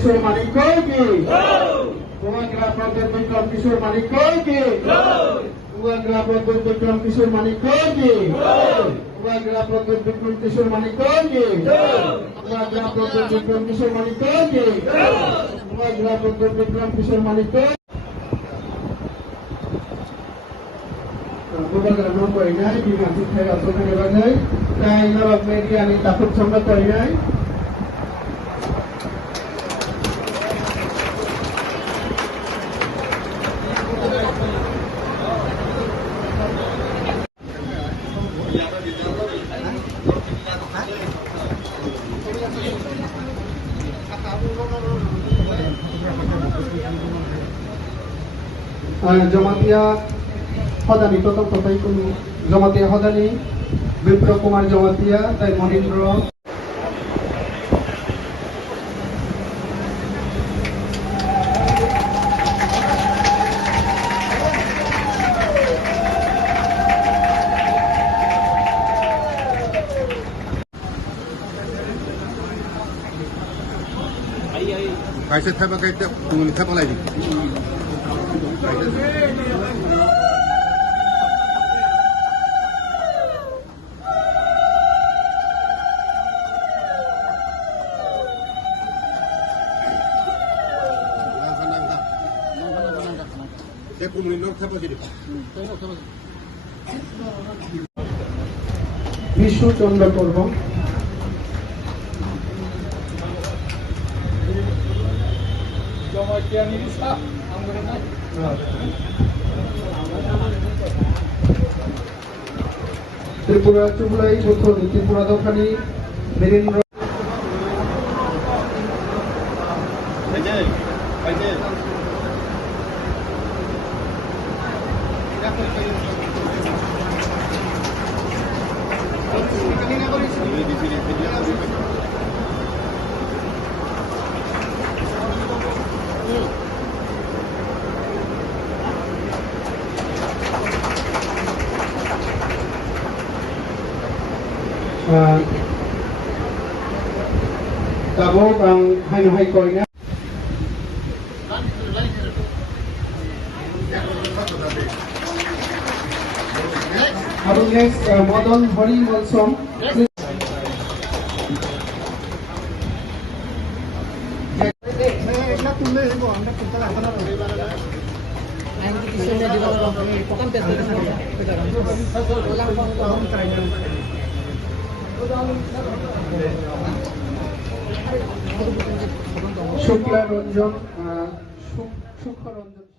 কিশোর মানিক কি কুয়াগ্রা প্রদ্যুৎ বিক্রম কিশোর মানিক কি কুয়াগ্রা প্রদ্যুৎ বিক্রম কিশোর মানিক কি কুয়াগ্রা প্রদ্যুৎ বিক্রম কিশোর মানিক কি কুয়াগ্রা প্রদ্যুৎ বিক্রম কিশোর মানিক কি কুয়াগ্রা প্রদ্যুৎ বিক্রম কিশোর মানিক Gubernur Koinai di Masjid Hayatul Hayabanai dan Nawab Media ni takut sama Koinai. Jamatia Hodani প্রথম কথাই কোন জমাতিয়া হদানি বিপ্র কুমার জমাতিয়া তাই Mahendra Kaisa thapa kaita tungni thapa lagi. Bishwachandra পর্ব ত্রিপুরা চুবলাই বুথলি ত্রিপুরা দোকানি Virender Tabok ang hay koina. Abang next Modon Hori Molsom. Shukla Ranjan শুক্ল রঞ্জন